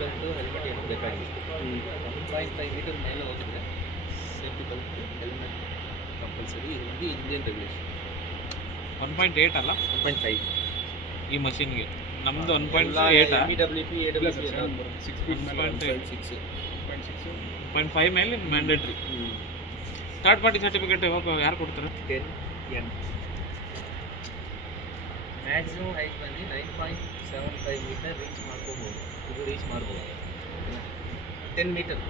Belt helmet ಏನೂ ಬೇಕಾಗಿಲ್ಲ. 1.5 metre ಮೇಲೆ ಹೋಗಿದ್ರೆ ಸೇಫ್ಟಿ ಬೆಲ್ಟ್ ಹೆಲ್ಮೆಟ್ ಕಂಪಲ್ಸರಿ. ಇದು ಒಂದು ಇಂಡಿಯನ್ ರೆಗ್ಯುಲೇಷನ್. 1.8 ಅಲ್ಲ 1.5 ಈ ಮಷಿನ್ಗೆ. ನಮ್ಮದು 1.8 MEWP AWP 6 ಫೀಟ್ ಮೇಲೆ 1.6 1.5 ಮೇಲೆ ಮ್ಯಾಂಡೇಟ್ರಿ. ಥರ್ಡ್ ಪಾರ್ಟಿ ಸರ್ಟಿಫಿಕೇಟ್ ಇವಾಗ ಯಾರು ಕೊಡ್ತಾರೆ? 10N. ಮ್ಯಾಕ್ಸಿಮಮ್ ಹೈಟ್ ಬಂದು 9.75 ಮೀಟರ್ ರೀಚ್ ಮಾಡ್ಕೋಬೋದು. ಇದು ರೀಚ್ ಮಾಡ್ಬೋದು. 10 ಮೀಟರ್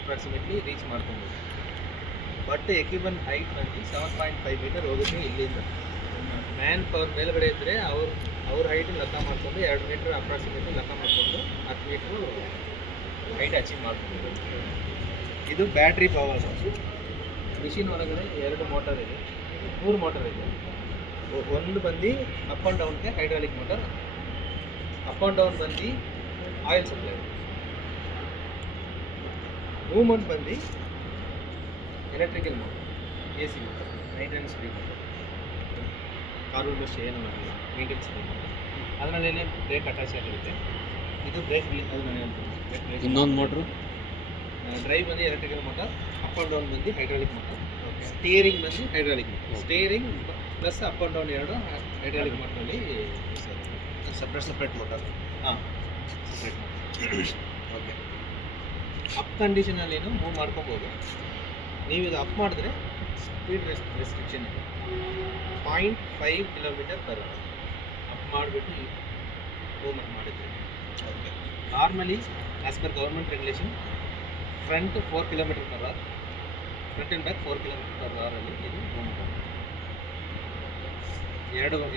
ಅಪ್ರಾಕ್ಸಿಮೇಟ್ಲಿ ರೀಚ್ ಮಾಡ್ಕೊಬೋದು. ಬಟ್ ಎಕ್ವಿಪ್ಮೆಂಟ್ ಹೈಟ್ ಬಂದು 7.5 ಮೀಟರ್ ಹೋಗುತ್ತೆ ಇಲ್ಲಿಂದ. ಮ್ಯಾನ್ ಪವರ್ ಮೇಲ್ಗಡೆ ಇದ್ದರೆ ಅವ್ರ ಹೈಟ್ ಲೆಕ್ಕ ಮಾಡಿಕೊಂಡು 2 ಮೀಟ್ರ್ ಅಪ್ರಾಕ್ಸಿಮೇಟ್ಲಿ ಲೆಕ್ಕ ಮಾಡಿಕೊಂಡು 10 ಮೀಟ್ರು ಹೈಟ್ ಅಚೀವ್ ಮಾಡ್ಬೋದು. ಇದು ಬ್ಯಾಟ್ರಿ ಪವರ್. ಮಿಷಿನ್ ಒಳಗಡೆ 2 ಮೋಟರ್ ಇದೆ, 3 ಮೋಟರ್ ಇದೆ. ಒಂದು ಬಂದು ಅಪ್ ಆ್ಯಂಡ್ ಡೌನ್ಗೆ hydraulic motor, up and down ಬಂದು ಆಯಿಲ್ ಸಪ್ಲೈ. ಮೂವ್ಮೆಂಟ್ ಬಂದು electrical motor, AC motor, maintenance free motor. Car bus ಏನು ಮಾಡಲ್ಲ, ಮೇಂಟೆನೆನ್ಸ್ ಫ್ರೀ ಮೋಟರ್. ಅದರಲ್ಲೇನೆ ಬ್ರೇಕ್ ಅಟ್ಯಾಚ್ ಆಗಿರುತ್ತೆ. ಇದು ಬ್ರೇಕ್ ಅದು ನಾನು ಹೇಳ್ತೀನಿ. ಇನ್ನೊಂದು ಮೋಟ್ರು ಡ್ರೈವ್ ಬಂದು electrical motor, up and down ಬಂದು ಹೈಡ್ರಾಲಿಕ್ ಮೋಟರ್, ಸ್ಟೇರಿಂಗ್ ಬಂದು hydraulic motor. Steering plus up and down 2 hydraulic ಮೋಟ್ರಲ್ಲಿ separate motor. Separate motor. Okay. Up ಕಂಡೀಷನಲ್ಲೇನು move ಮಾಡ್ಕೊಬೋದು. ನೀವು ಇದು ಅಪ್ ಮಾಡಿದ್ರೆ ಸ್ಪೀಡ್ ರೆಸ್ಟ್ರಿಕ್ಷನ್ ಇದೆ. 0.5 km/h ಅಪ್ ಮಾಡಿಬಿಟ್ಟು ಮೂವ್ಮೆಂಟ್ ಮಾಡಿದ್ರೆ. Okay. Normally as per government regulation front 4 km/h, front and back 4 km/h ಇದು movement ಆಗುತ್ತೆ.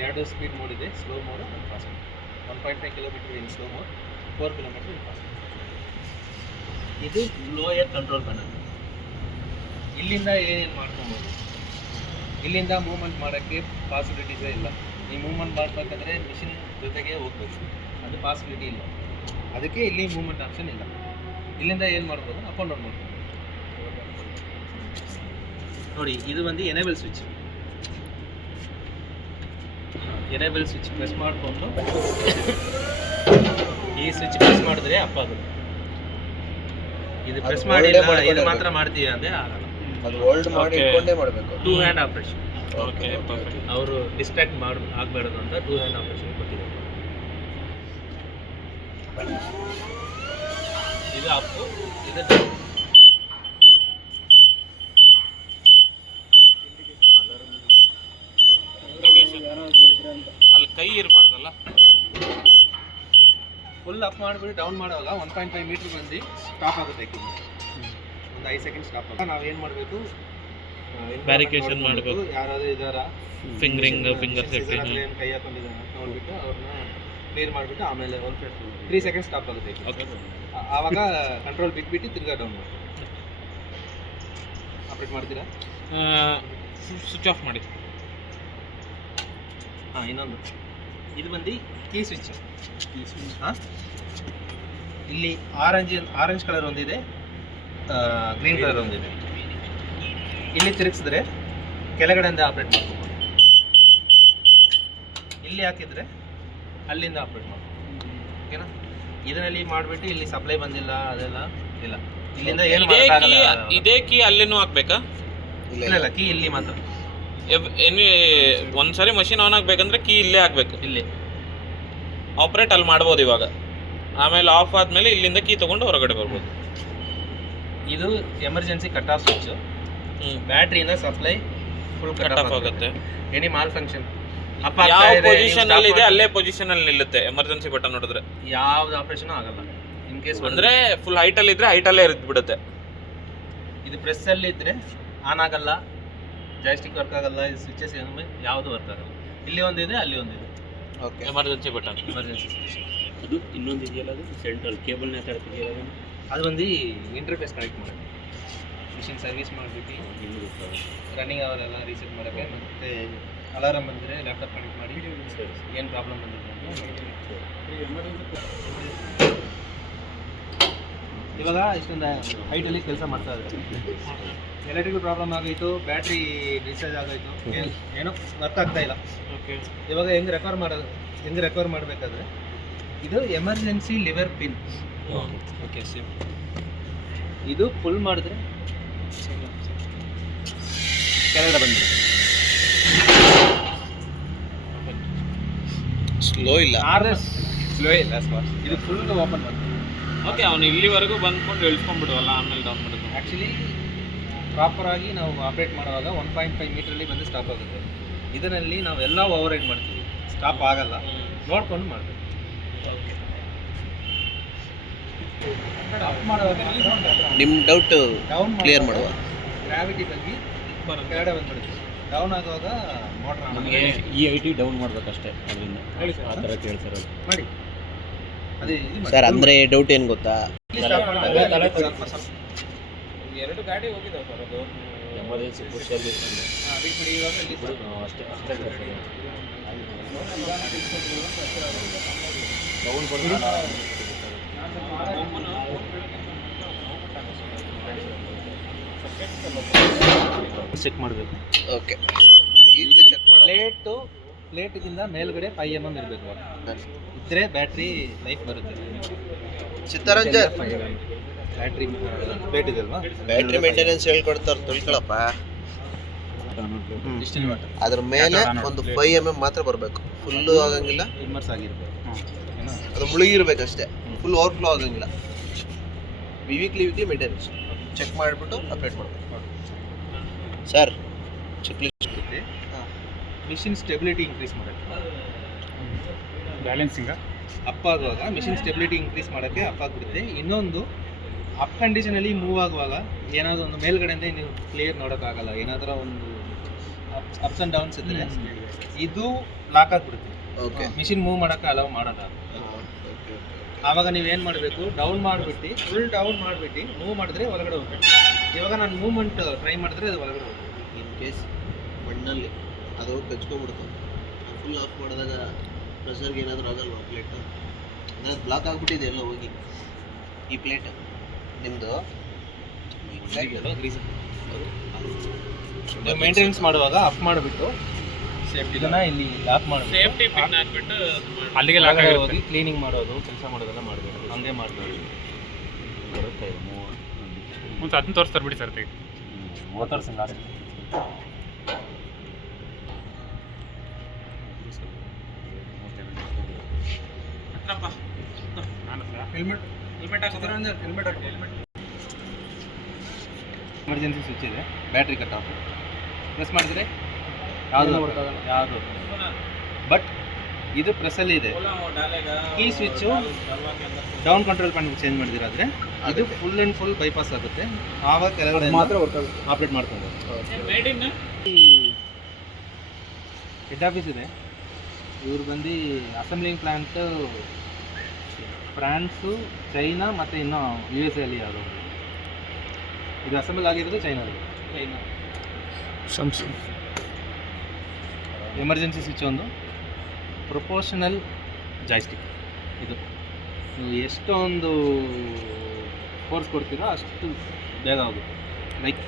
ಎರಡು ಸ್ಪೀಡ್ ಮೋಡ್ ಇದೆ, ಸ್ಲೋ ಮೋಡ್ ಮತ್ತು ಫಾಸ್ಟ್ ಮೋಡ್. 1.5 km ಇನ್ ಸ್ಲೋ ಮೋಡ್, 4 km ಇನ್ ಫಾಸ್ಟ್ ಮೋಡ್. ಇದು ಲೋಯರ್ ಕಂಟ್ರೋಲ್ ಪ್ಯಾನಲ್. ಇಲ್ಲಿಂದ ಏನೇನು ಮಾಡ್ಕೊಬೋದು. ಇಲ್ಲಿಂದ ಮೂವ್ಮೆಂಟ್ ಮಾಡೋಕ್ಕೆ ಪಾಸಿಬಿಲಿಟೀಸೇ ಇಲ್ಲ. ಈ ಮೂವ್ಮೆಂಟ್ ಮಾಡಬೇಕಾದ್ರೆ ಮಿಷಿನ್ ಜೊತೆಗೆ ಹೋಗ್ಬೇಕು, ಅದು ಪಾಸಿಬಿಲಿಟಿ ಇಲ್ಲ. ಅದಕ್ಕೆ ಇಲ್ಲಿ ಮೂವ್ಮೆಂಟ್ ಆಪ್ಷನ್ ಇಲ್ಲ. ಇಲ್ಲಿಂದ ಏನು ಮಾಡ್ಬೋದು, ಅಪ್ ಆ್ಯಂಡ್ ಡೌನ್ ಮಾಡ್ಬೋದು. ನೋಡಿ, ಇದು ಬಂದು enable switch. Enable switch press ಮಾಡಿಕೊಂಡು ಈ ಸ್ವಿಚ್ ಪ್ರೆಸ್ ಮಾಡಿದ್ರೆ ಅಪ್ ಆಗುತ್ತೆ. ಇದು ಪ್ರೆಸ್ ಮಾಡಿ ಇದು ಮಾತ್ರ ಮಾಡ್ತೀವಿ ಅಂದರೆ ಆಗಲ್ಲ. ಅದು ಹೋಲ್ಡ್ ಮಾಡಿ ಇಟ್ಕೊಂಡೇ ಮಾಡಬೇಕು. 2 ಹ್ಯಾಂಡ್ ಆಪರೇಷನ್. Okay, perfect. ಅವರು ಡಿಸ್ಟ್ರಾಕ್ಟ್ ಆಗಬಾರ್ದು ಅಂತ 2 ಹ್ಯಾಂಡ್ ಆಪರೇಷನ್ ಕೊಟ್ಟಿದ್ದಾರೆ. ಇದು ಅಪ್ಪು, ಇದು ಡೌನ್. ಅಲ್ಲಿ ಕೈ ಇರಬಾರ್ದಲ್ಲ. ಫುಲ್ ಅಪ್ ಮಾಡಿಬಿಟ್ಟು ಡೌನ್ ಮಾಡುವಾಗ 1.5 ಮೀಟ್ರ್ ಬಂದು ಸ್ಟಾಪ್ ಆಗುತ್ತೆ. ಒಂದು 5 ಸೆಕೆಂಡ್ ಸ್ಟಾಪ್ ಆಗುತ್ತೆ. ನಾವೇನು ಮಾಡಬೇಕು, ಬ್ಯಾರಿಕೇಷನ್ ಮಾಡಬೇಕು. ಯಾರಾದರೂ ಇದ್ದಾರಾ, ಫಿಂಗರ್ ಸೇಫ್ಟಿ, ಏನು ಕೈ ಹಾಕೊಂಡಿದ್ದಾನೆ ನೋಡ್ಬಿಟ್ಟು ಅವ್ರನ್ನ ಕ್ಲಿಯರ್ ಮಾಡಿಬಿಟ್ಟು ಆಮೇಲೆ 3 ಸೆಕೆಂಡ್ ಸ್ಟಾಪ್ ಆಗುತ್ತೆ. ಓಕೆ. ಆವಾಗ ಕಂಟ್ರೋಲ್ ಬಿಟ್ಬಿಟ್ಟು ತಿರ್ಗಾ ಡೌನ್ ಮಾಡಿ ಆಪ್ರೇಟ್ ಮಾಡ್ತೀರಾ. ಸ್ವಿಚ್ ಆಫ್ ಮಾಡಿ. ಇನ್ನೊಂದು ಇದು ಬಂದು ಕೀ ಸ್ವಿಚ್. ಇಲ್ಲಿ ಆರೆಂಜ್ ಕಲರ್ ಒಂದಿದೆ, ಗ್ರೀನ್ ಕಲರ್ ಒಂದಿದೆ. ಇಲ್ಲಿ ತಿರುಗಿಸಿದ್ರೆ ಕೆಳಗಡೆಯಿಂದ ಆಪ್ರೇಟ್ ಮಾಡ್ಕೋಬೋದು. ಇಲ್ಲಿ ಹಾಕಿದರೆ ಅಲ್ಲಿಂದ ಆಪ್ರೇಟ್ ಮಾಡ್ಬೋದು. ಓಕೆನಾ? ಇದರಲ್ಲಿ ಮಾಡಿಬಿಟ್ಟು ಇಲ್ಲಿ ಸಪ್ಲೈ ಬಂದಿಲ್ಲ ಅದೆಲ್ಲ ಇಲ್ಲ. ಇಲ್ಲಿಂದ ಏನು ಮಾಡೋಕ್ಕಾಗಲ್ಲ. ಇದೇ ಕೀ ಅಲ್ಲಿನೂ ಹಾಕ್ಬೇಕಾ? ಇಲ್ಲ, ಕೀ ಇಲ್ಲಿ ಮಾತ್ರ. ಒಂದ್ಸರಿ ಮಷಿನ್ ಆನ್ ಆಗ್ಬೇಕಂದ್ರೆ ಕೀ ಇಲ್ಲೇ ಹಾಕ್ಬೇಕು. ಇಲ್ಲಿ ಆಪ್ರೇಟ್ ಅಲ್ಲಿ ಮಾಡ್ಬೋದು ಇವಾಗ. ಆಮೇಲೆ ಆಫ್ ಆದಮೇಲೆ ಇಲ್ಲಿಂದ ಕೀ ತೊಗೊಂಡು ಹೊರಗಡೆ ಬರ್ಬೋದು. ಇದು ಎಮರ್ಜೆನ್ಸಿ ಕಟ್ ಆಫ್ ಸ್ವಿಚ್. ಬ್ಯಾಟ್ರಿನ ಸಪ್ಲೈ ಫುಲ್ ಕಟ್ ಆಫ್ ಆಗುತ್ತೆ. ಎನಿ ಮಾಲ್ ಫಂಕ್ಷನ್ ಯಾವ ಪೊಸಿಷನ್ ಅಲ್ಲಿ ಇದೆ ಅಲ್ಲೇ ಪೊಸಿಷನ್ ಅಲ್ಲಿ ನಿಲ್ಲುತ್ತೆ. ಎಮರ್ಜೆನ್ಸಿ ಬಟನ್ ನೋಡಿದ್ರೆ ಯಾವ್ದು ಆಪರೇಷನ್ ಆಗಲ್ಲ. ಇನ್ ಕೇಸ್ ಅಂದ್ರೆ ಫುಲ್ ಹೈಟ್ ಅಲ್ಲಿ ಇದ್ರೆ ಹೈಟ್ ಅಲ್ಲೇ ಇರ್ದು ಬಿಡುತ್ತೆ. ಇದು ಪ್ರೆಸ್ ಅಲ್ಲಿ ಇದ್ರೆ ಆನ್ ಆಗಲ್ಲ, ಜಾಯ್ಸ್ಟಿಕ್ ವರ್ಕ್ ಆಗಲ್ಲ, ಇದು ಸ್ವಿಚಸ್ ಏನು ಯಾವುದು ವರ್ಕ್ ಆಗಲ್ಲ. ಇಲ್ಲಿ ಒಂದಿದೆ, ಅಲ್ಲಿ ಒಂದಿದೆ. Okay. Emergency button. Emergency switch. ಅದು ಇನ್ನೊಂದು ಇದೆಯಲ್ಲ, ಅದು ಸೆಂಟ್ರಲ್ ಕೇಬಲ್ನ ತರ್ತಿದೆಯಲ್ಲ, ಅದು ಬಂದು ಇಂಟರ್ಫೇಸ್ ಕನೆಕ್ಟ್ ಮಾಡಿ ಮಿಷಿನ್ ಸರ್ವಿಸ್ ಮಾಡಿಬಿಟ್ಟು ರನ್ನಿಂಗ್ ಅವರೆಲ್ಲ ರೀಸೆಟ್ ಮಾಡೋಕ್ಕೆ, ಮತ್ತು ಅಲಾರಾಮ್ ಬಂದರೆ ಲ್ಯಾಪ್ಟಾಪ್ ಕನೆಕ್ಟ್ ಮಾಡಿ ಏನು ಪ್ರಾಬ್ಲಮ್ ಬಂದಿದೆ ಅಂತ. ಇವಾಗ ಇಷ್ಟೊಂದು ಹೈಟಲ್ಲಿ ಕೆಲಸ ಮಾಡ್ತಾ ಇದ್ದಾರೆ. ಎಲೆಕ್ಟ್ರಿಕಲ್ ಪ್ರಾಬ್ಲಮ್ ಆಗೋಯಿತು, ಬ್ಯಾಟ್ರಿ ಡಿಸ್ಚಾರ್ಜ್ ಆಗೋಯಿತು, ಏನೋ ವರ್ಕ್ ಆಗ್ತಾ ಇಲ್ಲ. ಓಕೆ. ಇವಾಗ ಹೆಂಗೆ ರೆಕವರ್ ಮಾಡಬೇಕಾದ್ರೆ ಇದು emergency liver pin. Okay same. ಇದು ಫುಲ್ ಮಾಡಿದ್ರೆ ಕೆಳಗಡೆ ಬಂದ್ಬಿಡುತ್ತೆ. ಸ್ಲೋ ಇಲ್ಲ. ಸ್ಲೋ ಇಲ್ಲ, ಇದು ಫುಲ್ ಓಪನ್ ಬಂತು. ಓಕೆ, ಅವನು ಇಲ್ಲಿವರೆಗೂ ಬಂದ್ಕೊಂಡು ಇಳಿಸ್ಕೊಂಡ್ಬಿಡುವಲ್ಲ, ಆಮೇಲೆ ಡೌನ್ ಮಾಡೋದು. ಆ್ಯಕ್ಚುಲಿ ಪ್ರಾಪರಾಗಿ ನಾವು ಆಪ್ರೇಟ್ ಮಾಡುವಾಗ 1.5 ಮೀಟ್ರಲ್ಲಿ ಬಂದು ಸ್ಟಾಪ್ ಆಗುತ್ತೆ. ಇದರಲ್ಲಿ ನಾವೆಲ್ಲ ಓವರ್ ರೈಡ್ ಮಾಡ್ತೀವಿ, ಸ್ಟಾಪ್ ಆಗಲ್ಲ, ನೋಡ್ಕೊಂಡು ಮಾಡಬೇಕು. ಅಪ್ ಮಾಡುವಾಗ ನಿಮ್ಮ ಡೌಟ್ ಡೌನ್ ಕ್ಲಿಯರ್ ಮಾಡುವ. ಗ್ರಾವಿಟಿ ಬಗ್ಗೆ ಕೆಳಗಡೆ ಬಂದ್ಬಿಡುತ್ತೆ. ಡೌನ್ ಆಗುವಾಗ ಮೋಟ್ರ್ ನಮಗೆ ಈ ಐ ಟಿ ಡೌನ್ ಮಾಡ್ಬೇಕಷ್ಟೇ, ಅದರಿಂದ ಹೇಳಿ ಸರ್. ಆ ಥರ ಕೇಳ್ತಾರೆ. ಮಾಡಿ ಅದೇ ಇದು ಮಾಡಿ. ಸರ್ ಅಂದರೆ ಡೌಟ್ ಏನು ಗೊತ್ತಾ, ಇಲ್ಲಿ stop ಮಾಡಿದಾಗ ತಲೆ ಸ್ವಲ್ಪ ಎರಡು ಗಾಡಿ ಹೋಗಿದ್ದಾವೆ ಸರ್, ಅದು ಎಮರ್ಜೆನ್ಸಿ ಪುಷಲ್ಲಿ ಬಿಟ್ಬಿಡಿ. ಇವಾಗ ಇಲ್ಲಿ stop. ಅಷ್ಟೇ ಅಷ್ಟೇ ಡೌನ್ ಕೊಡ್ತಾರೆ. ಚೆಕ್ ಮಾಡಬೇಕು. ಓಕೆ ಈಗಲೇ ಚೆಕ್ ಮಾಡೋದು. ಪ್ಲೇಟಿಗಿಂತ ಮೇಲ್ಗಡೆ 5 mm ಇರಬೇಕು. ಇದ್ರೆ ಬ್ಯಾಟ್ರಿ ಲೈಫ್ ಬರುತ್ತೆ. ಚಿತ್ತರಂಜನ್ ಬ್ಯಾಟ್ರಿ ಪ್ಲೇಟ್ ಇದೆ ಅಲ್ವಾ, ಬ್ಯಾಟ್ರಿ ಮೇಂಟೆನೆನ್ಸ್ ಹೇಳ್ಕೊಡ್ತಾರೆ, ತಿಳ್ಕೊಳಪ್ಪ. ಡಿಸ್ಟಿಲ್ ವಾಟರ್ ಅದ್ರ ಮೇಲೆ ಒಂದು 5 mm ಮಾತ್ರ ಬರಬೇಕು, ಫುಲ್ಲು ಆಗಂಗಿಲ್ಲ. ಇಮ್ಮರ್ಸ್ ಆಗಿರ್ಬೇಕು. ಓಕೆನಾ? ಅದು ಮುಳುಗಿರ್ಬೇಕಷ್ಟೇ, ಫುಲ್ ಓವರ್ಫ್ಲೋ ಆಗಂಗಿಲ್ಲ. ವೀಕ್ಲಿ ಮೇಂಟೆನೆನ್ಸ್ ಚೆಕ್ ಮಾಡಿಬಿಟ್ಟು ಅಪ್ಡೇಟ್ ಮಾಡಬೇಕು. ಸರ್ ಚೆಕ್ ಲಿಸ್ಟ್ ಇರುತ್ತೆ. ಮಿಷಿನ್ ಸ್ಟೆಬಿಲಿಟಿ ಇನ್ಕ್ರೀಸ್ ಮಾಡೋಕ್ಕೆ, ಬ್ಯಾಲೆನ್ಸಿಂಗ ಅಪ್ ಆಗುವಾಗ ಮಿಷಿನ್ ಸ್ಟೆಬಿಲಿಟಿ ಇನ್ಕ್ರೀಸ್ ಮಾಡೋಕ್ಕೆ ಅಪ್ ಆಗಿಬಿಡುತ್ತೆ. ಇನ್ನೊಂದು ಅಪ್ ಕಂಡೀಷನಲ್ಲಿ ಮೂವ್ ಆಗುವಾಗ ಏನಾದರೂ ಒಂದು ಮೇಲ್ಗಡೆಯಿಂದ ನೀವು ಕ್ಲಿಯರ್ ನೋಡೋಕ್ಕಾಗಲ್ಲ, ಏನಾದರೂ ಒಂದು ಅಪ್ಸ್ ಆ್ಯಂಡ್ ಡೌನ್ಸ್ ಇದ್ದರೆ ಇದು ಲಾಕ್ ಆಗಿಬಿಡುತ್ತೆ. ಓಕೆ ಮಿಷಿನ್ ಮೂವ್ ಮಾಡೋಕ್ಕೆ ಅಲೌ ಮಾಡೋಲ್ಲ. ಆವಾಗ ನೀವೇನು ಮಾಡಬೇಕು, ಡೌನ್ ಮಾಡಿಬಿಟ್ಟು ಫುಲ್ ಡೌನ್ ಮಾಡಿಬಿಟ್ಟು ಮೂವ್ ಮಾಡಿದ್ರೆ ಒಳಗಡೆ ಹೋಗ್ಬೇಕು. ಇವಾಗ ನಾನು ಮೂವ್ಮೆಂಟ್ ಟ್ರೈ ಮಾಡಿದ್ರೆ ಅದು ಒಳಗಡೆ ಹೋಗ್ಬೇಕು. ಇನ್ ಕೇಸ್ ಮಣ್ಣಲ್ಲಿ ಅದು ಕಚ್ಕೊಂಡ್ಬಿಡ್ತು, ಫುಲ್ ಆಫ್ ಮಾಡಿದಾಗ ಪ್ರೆಷರ್ಗೆ ಏನಾದರೂ ಆಗಲ್ವಾ ಪ್ಲೇಟು? ಅಂದರೆ ಬ್ಲಾಕ್ ಆಗಿಬಿಟ್ಟಿದೆ ಎಲ್ಲ ಹೋಗಿ. ಈ ಪ್ಲೇಟ್ ನಿಮ್ಮದು ನೀವು ಮೇಂಟೆನೆನ್ಸ್ ಮಾಡುವಾಗ ಅಪ್ ಮಾಡಿಬಿಟ್ಟು ಇದನ್ನ ಇಲ್ಲಿ ಲಾಕ್ ಮಾಡಬೇಕು. ಸೇಫ್ಟಿ ಪಿನ್ ಹಾಕ್ಬಿಟ್ಟು ಅಲ್ಲಿಗೆ ಲಾಕ್ ಹೋಗಿ ಆಗಿರುತ್ತೆ. ಕ್ಲೀನಿಂಗ್ ಮಾಡೋದು, ಕೆಲಸ ಮಾಡೋದೆಲ್ಲ ಮಾಡಬೇಕು. ಹಂಗೆ ಮಾಡಬೇಕು. ಬರುತ್ತೆ ಮುಂಚೆ ಅದನ್ನ ತೋರಿಸ್ತಾರೆ ಬಿಡಿ ಸರ್. ಮೋಟರ್ ಸಂಘ ಹೆಲ್ಮೆಟ್ ಎಮರ್ಜೆನ್ಸಿ ಸ್ವಿಚ್ ಇದೆ, ಬ್ಯಾಟ್ರಿ ಕಟ್ ಆಫ್. ಪ್ರೆಸ್ ಮಾಡಿದ್ರೆ ಯಾವುದು ಬಟ್ ಇದು ಪ್ರೆಸ್ಸಲ್ಲಿ ಇದೆ. ಈ switch down control point change ಮಾಡಿದಿರಾದ್ರೆ ಇದು ಫುಲ್ ಆ್ಯಂಡ್ ಫುಲ್ ಬೈಪಾಸ್ ಆಗುತ್ತೆ. ಆವಾಗ ಕೆಳಗಡೆ ಮಾತ್ರ ಆಪ್ರೇಟ್ ಮಾಡ್ಕೊಂಡು ಈ ಹೆಡ್ ಆಫೀಸ್ ಇದೆ. ಇವ್ರು ಬಂದು ಅಸೆಂಬ್ಲಿಂಗ್ ಪ್ಲಾಂಟ್ ಫ್ರಾನ್ಸು, ಚೈನಾ ಮತ್ತು ಇನ್ನೂ US ಅಲ್ಲಿ ಯಾವುದು ಇದು ಅಸೆಂಬಲ್ ಆಗಿರೋದು ಚೈನಾದಲ್ಲಿ. ಎಮರ್ಜೆನ್ಸಿ ಸ್ವಿಚ್ ಒಂದು, ಪ್ರೊಪೋರ್ಷನಲ್ ಜಾಯ್ಸ್ಟಿಕ್. ಇದು ನೀವು ಎಷ್ಟೊಂದು ಫೋರ್ಸ್ ಕೊಡ್ತೀರೋ ಅಷ್ಟು ಬೇಗ ಹೋಗುತ್ತೆ. ಲೈಕ್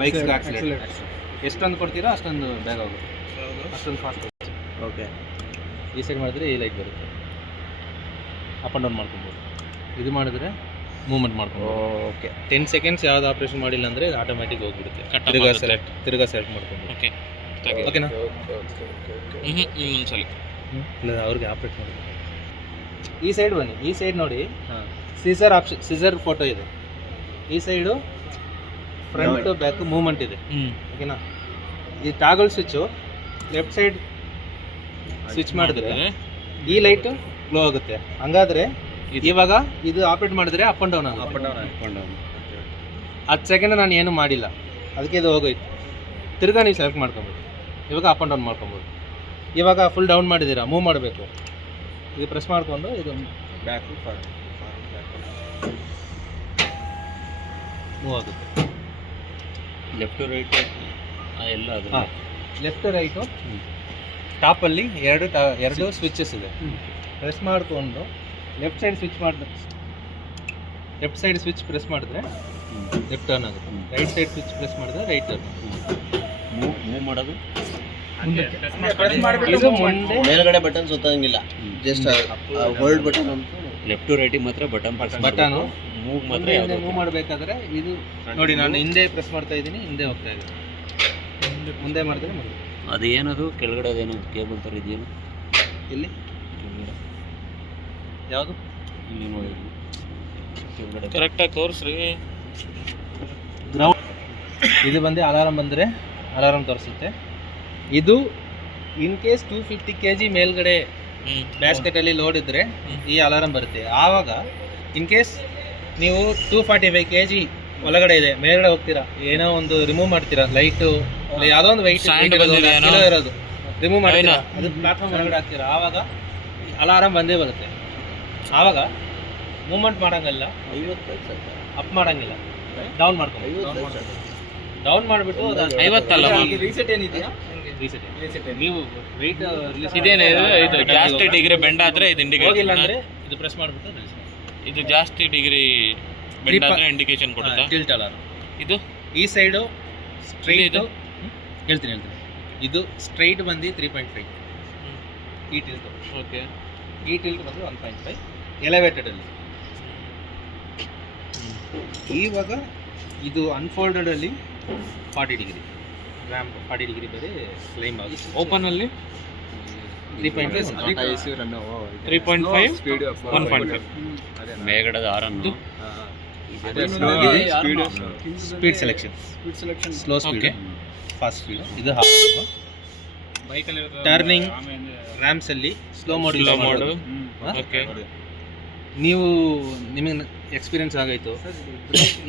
ಬೈಕ್ಸ್ಗೆ ಆಕ್ಸಿಲೇಟರ್ ಎಷ್ಟೊಂದು ಕೊಡ್ತೀರೋ ಅಷ್ಟೊಂದು ಬೇಗ ಹೋಗುತ್ತೆ, ಅಷ್ಟೊಂದು ಫಾಸ್ಟ್ ಹೋಗುತ್ತೆ. ಓಕೆ ಈ ಸೈಡ್ ಮಾಡಿದ್ರೆ ಈ ಲೈಟ್ ಬರುತ್ತೆ, ಅಪ್ ಆ್ಯಂಡ್ ಡೌನ್ ಮಾಡ್ಕೊಬೋದು. ಇದು ಮಾಡಿದ್ರೆ ಮೂವ್ಮೆಂಟ್ ಮಾಡ್ಕೊಂಡು. ಓಕೆ 10 ಸೆಕೆಂಡ್ಸ್ ಯಾವ್ದು ಆಪ್ರೇಷನ್ ಮಾಡಿಲ್ಲ ಅಂದರೆ ಆಟೋಮೆಟಿಕ್ ಹೋಗ್ಬಿಡುತ್ತೆ. ತಿರ್ಗಾ ಸೆಲೆಕ್ಟ್ ಮಾಡ್ಕೊಂಡು. ಓಕೆ ಓಕೆನಾ? ಇನ್ನೊಂದ್ಸಲಿ ಇಲ್ಲ ಅವ್ರಿಗೆ ಆಪ್ರೇಟ್ ಮಾಡಬೇಕು. ಈ ಸೈಡ್ ಬನ್ನಿ, ಈ ಸೈಡ್ ನೋಡಿ, ಹಾಂ ಸೀಸರ್ ಆಪ್ಷನ್, ಸೀಸರ್ ಫೋಟೋ ಇದೆ. ಈ ಸೈಡು ಫ್ರಂಟ್ ಬ್ಯಾಕ್ ಮೂವ್ಮೆಂಟ್ ಇದೆ. ಓಕೆನಾ? ಈ toggle switch left side switch ಮಾಡಿದ್ರೆ ಈ ಲೈಟು ಗ್ಲೋ ಆಗುತ್ತೆ. ಹಂಗಾದ್ರೆ ಇವಾಗ ಇದು ಆಪ್ರೇಟ್ ಮಾಡಿದ್ರೆ ಅಪ್ ಆ್ಯಂಡ್ ಡೌನ್ ಆಗುತ್ತೆ. 10 ಸೆಕೆಂಡ್ ನಾನು ಏನು ಮಾಡಿಲ್ಲ, ಅದಕ್ಕೆ ಇದು ಹೋಗೋಯ್ತು. ತಿರ್ಗಾ ನೀವು ಸೆಲೆಕ್ಟ್ ಮಾಡ್ಕೊಬೋದು. ಇವಾಗ ಅಪ್ ಆ್ಯಂಡ್ ಡೌನ್ ಮಾಡ್ಕೊಬೋದು. ಇವಾಗ ಫುಲ್ ಡೌನ್ ಮಾಡಿದ್ದೀರಾ, ಮೂವ್ ಮಾಡಬೇಕು, ಇದು ಪ್ರೆಸ್ ಮಾಡಿಕೊಂಡು ಇದು ಬ್ಯಾಕು ಮೂವ್ ಆಗುತ್ತೆ. ಲೆಫ್ಟ್ ರೈಟ್ ಎಲ್ಲ ಅದು. ಹಾಂ, ಲೆಫ್ಟ್ ರೈಟು ಟಾಪಲ್ಲಿ ಎರಡು ಸ್ವಿಚಸ್ ಇದೆ. ಪ್ರೆಸ್ ಮಾಡಿಕೊಂಡು ಲೆಫ್ಟ್ ಸೈಡ್ ಸ್ವಿಚ್ ಮಾಡಿದ್ರೆ, ಲೆಫ್ಟ್ ಸೈಡ್ ಸ್ವಿಚ್ ಪ್ರೆಸ್ ಮಾಡಿದ್ರೆ ಲೆಫ್ಟ್ ಟರ್ನ್ ಆಗುತ್ತೆ. ರೈಟ್ ಸೈಡ್ ಸ್ವಿಚ್ ಪ್ರೆಸ್ ಮಾಡಿದ್ರೆ ರೈಟ್ ಟರ್ನ್. ಮೂವ್ ಮಾಡೋದು ಇದು ಮುಂದೆ ಮೇಲ್ಗಡೆ ಬಟನ್ ಸುತ್ತಂಗಿಲ್ಲ, ಜಸ್ಟ್ ಹೋಲ್ಡ್ ಬಟನ್ ಅಂತ. ಲೆಫ್ಟ್ ಟು ರೈಟಿಗೆ ಮಾತ್ರ ಬಟನ್ ಬಟನು ಮೂವ್ ಮಾತ್ರ ಮೂವ್ ಮಾಡಬೇಕಾದ್ರೆ ಇದು ನೋಡಿ, ನಾನು ಹಿಂದೆ ಪ್ರೆಸ್ ಮಾಡ್ತಾ ಇದ್ದೀನಿ, ಹಿಂದೆ ಹೋಗ್ತಾ ಇದ್ದೀನಿ, ಮುಂದೆ ಮಾಡಿದ್ರೆ ಮುಂದೆ. ಅದು ಏನದು ಕೆಳಗಡೆ ಅದೇನು ಕೇಬಲ್ ಥರ ಇದೆಯೇನು ಇಲ್ಲಿ ಕೆಳಗಡೆ ಯಾವುದು ಇಲ್ಲಿ ನೋಡಿ ಕೆಳಗಡೆ ಕರೆಕ್ಟಾಗಿ ತೋರಿಸ್ರಿ. ಗ್ರೌಂಡ್ ಇದು ಬಂದು ಅಲಾರಾಮ್ ಬಂದರೆ ಅಲಾರಾಮ್ ತೋರಿಸುತ್ತೆ. ಇದು ಇನ್ ಕೇಸ್ 250 kg ಮೇಲ್ಗಡೆ ಬ್ಯಾಸ್ಕೆಟಲ್ಲಿ ಲೋಡ್ ಇದ್ದರೆ ಈ ಅಲಾರಾಮ್ ಬರುತ್ತೆ. ಆವಾಗ ಇನ್ ಕೇಸ್ ನೀವು 245 kg ಒಳಗಡೆ ಇದೆ, ಮೇಲ್ಗಡೆ ಹೋಗ್ತೀರಾ, ಏನೋ ಒಂದು ರಿಮೂವ್ ಮಾಡ್ತೀರಾ, ಲೈಟು ಯಾವುದೋ ಒಂದು ವೈಟ್ ಕಿಲೋ ಇರೋದು ರಿಮೂವ್ ಮಾಡ್ತೀರಾ, ಅದು ಪ್ಲಾಟ್ಫಾರ್ಮ್ ಒಳಗಡೆ ಹಾಕ್ತೀರಾ, ಆವಾಗ ಅಲಾರಾಮ್ ಬಂದೇ ಬರುತ್ತೆ. ಆವಾಗ ಮೂವ್ಮೆಂಟ್ ಮಾಡೋಂಗಿಲ್ಲ, 50 ಅಪ್ ಮಾಡೋಂಗಿಲ್ಲ, ಡೌನ್ ಮಾಡ್ಕೊಂಡು ಡೌನ್ ಮಾಡಿಬಿಟ್ಟು 50 ಅಲ್ಲ ರೀಸೆಟ್ ಏನಿದೆಯಾ, ರೀಸೆಟ್ ನೀವು ವೆಯ್ಟ್ ಇದೇನೇ ಇದು ಜಾಸ್ತಿ ಡಿಗ್ರಿ ಬೆಂಡ್ ಆದ್ರೆ ಇದು ಹೋಗಿಲ್ಲ ಇಂಡಿಕೇಶನ್, ಅಂದರೆ ಇದು ಪ್ರೆಸ್ ಮಾಡಿಬಿಟ್ಟು ರಿಲೀಸ್ ಮಾಡಿ. ಇದು ಜಾಸ್ತಿ ಡಿಗ್ರಿ ಬೆಂಡ್ ಆದ್ರೆ ಇಂಡಿಕೇಶನ್ ಕೊಡುತ್ತಾ? Tilt alarm. ಇದು ಈ ಸೈಡು ಸ್ಟ್ರೈಟ್ ಇದು? ಹೇಳ್ತೀನಿ ಇದು ಸ್ಟ್ರೈಟ್ ಬಂದು 3.5, ಈ ಟಿಲ್ಟ್ ಓಕೆ, ಈ ಟಿಲ್ಟ್ ಬಂದು 1.5 ಎಲಿವೇಟೆಡಲ್ಲಿ. ಇವಾಗ ಇದು ಅನ್ಫೋಲ್ಡೆಡಲ್ಲಿ 40 ಡಿಗ್ರಿ ರ್ಯಾಂಪ್, 40 ಡಿಗ್ರಿ ಬೇರೆ ಕ್ಲೈಮ್ ಆಗುತ್ತೆ. ಓಪನ್ ಅಲ್ಲಿ 3.5 3.5 1.5 ಮೇಲ್ಗಡೆ ಆರನ್ನು speed selection, slow speed, Okay. Fast speed, ಇದು ಟರ್ನಿಂಗ್ ರ್ಯಾಮ್ಸಲ್ಲಿ ಸ್ಲೋ ಮೋಡ್ ಓಕೆ. ನೀವು ನಿಮಗೆ ಎಕ್ಸ್ಪೀರಿಯನ್ಸ್ ಆಗಾಯಿತು,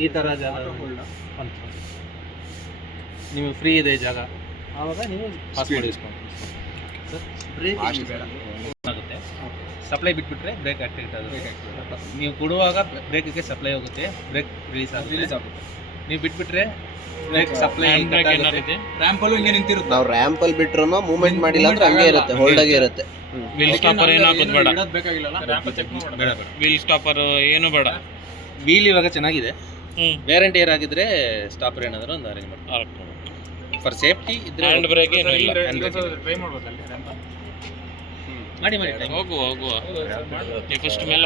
ಈ ಥರ ಜಾಗ ನಿಮಗೆ ಫ್ರೀ ಇದೆ ಜಾಗ, ಆವಾಗ ನೀವು ಫಾಸ್ಟ್ ಮೋಡ್ ಯೂಸ್ ಆಗುತ್ತೆ. ಸಪ್ಲೈ ಬಿಟ್ಬಿಟ್ರೆ ಬ್ರೇಕ್ ಆಕ್ಟಿವೇಟ್ ಆಗುತ್ತೆ. ನೀವು ಕೊಡುವಾಗ ಬ್ರೇಕಿಗೆ ಸಪ್ಲೈ ಹೋಗುತ್ತೆ, ಬ್ರೇಕ್ ರಿಲೀಸ್ ಆಗುತ್ತೆ. ನೀವು ಬಿಟ್ಬಿಟ್ರೆ ಬ್ರೇಕ್ ಸಪ್ಲೈ ರ್ಯಾಂಪಲ್ಲೂ ಹಿಂಗೆ ನಿಂತಿರುತ್ತೆ. ನಾವು ರ್ಯಾಂಪಲ್ಲಿ ಬಿಟ್ರು ಮೂವ್ಮೆಂಟ್ ಮಾಡಿಲ್ಲ ಅಂದ್ರೆ ಹಂಗೆ ಇರುತ್ತೆ, ಹೋಲ್ಡ್ ಆಗಿ ಇರುತ್ತೆ. ವೀಲ್ ಸ್ಟಾಪರ್ ಏನು ಹಾಕೋದು ಬೇಡ, ಬೇಡ. ವೀಲ್ ಸ್ಟಾಪರ್ ಏನು ಬೇಡ. ವೀಲ್ ಇವಾಗ ಚೆನ್ನಾಗಿದೆ, ವ್ಯಾರಂಟಿ ಇಯರ್ ಆಗಿದ್ರೆ ಸ್ಟಾಪರ್ ಏನಾದರೂ ಒಂದು ಅರೇಂಜ್ ಮಾಡಿ ಫಾರ್ ಸೇಫ್ಟಿ ಇದ್ರೆ. ಹ್ಯಾಂಡ್ ಬ್ರೇಕ್ ಏನು ಇಲ್ಲ. ಮಾಡಿ ಹೋಗುವ ನೀವು ಫಸ್ಟ್ ಮೇಲೆ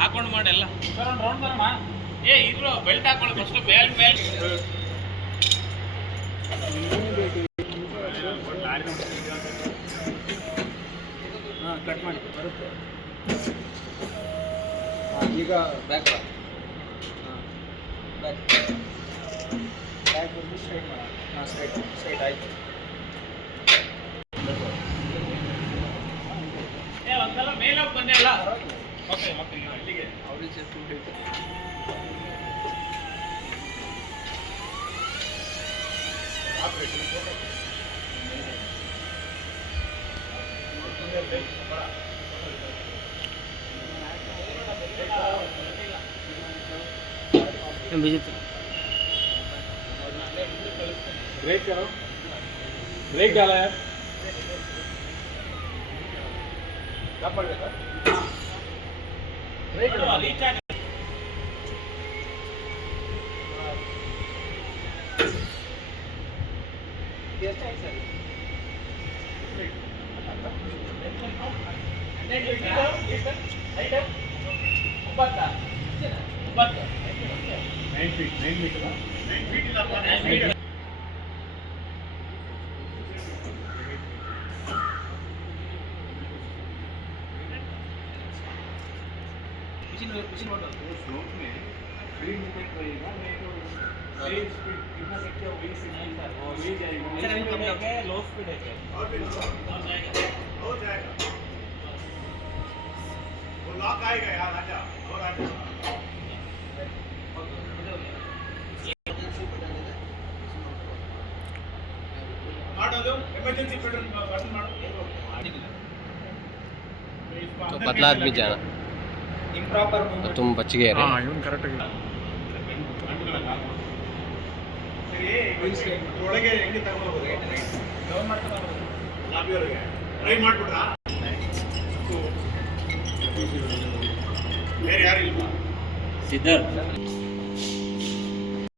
ಹಾಕೊಂಡು ಮಾಡಿ ಎಲ್ಲ. ಏ ಇದ್ರು ಬೆಲ್ಟ್ ಹಾಕೊಳ್ಳಿ ಫಸ್ಟ್ ಮೇಲೆ ಕಟ್ ಮಾಡಿ ಬರುತ್ತೆ. ಈಗ ಬ್ಯಾಕ್ ಬ್ಯಾಕ್ ಬಂದು ಸ್ಟ್ರೈಟ್ ಮಾಡೋಣ. ಸ್ಟ್ರೈಟ್ ಆಯಿತು. ಒಂದ್ಸಲ ಮೇಲೆ ಹೋಗಿ ಬನ್ನಿ ಅಲ್ಲ. ಓಕೆ ಇಲ್ಲಿಗೆ ಅವ್ರಿಗೆ ब्रेक करो, ब्रेक डाला यार. क्या पड़ गया? ब्रेक लो स्पीड है वो लॉक आएगा यार, आजा और आजा. ಮಾಡೋದು ಎಮರ್ಜೆನ್ಸಿ ಬಟನ್ ಮಾಡು. तो पतला आदमी जाना, ಇಂಪ್ರಾಪರ್ तुम बच गए रे. ಇವನು ಕರೆಕ್ಟ್ ಆಗಿ ಸರಿ ಒಳಗೆ ಹೆಂಗೆ ತಗೊಂಡು ಡೌನ್ ಮಾಡ್ಕೊಂಡು ಲಾಬಿ ಒಳಗೆ ಟ್ರೈ ಮಾಡ್ಬಿಟ್ರಾ? ಬೇರೆ ಯಾರು ಇಲ್ವಾ? ಸಿದ್ಧಾರ್ಥ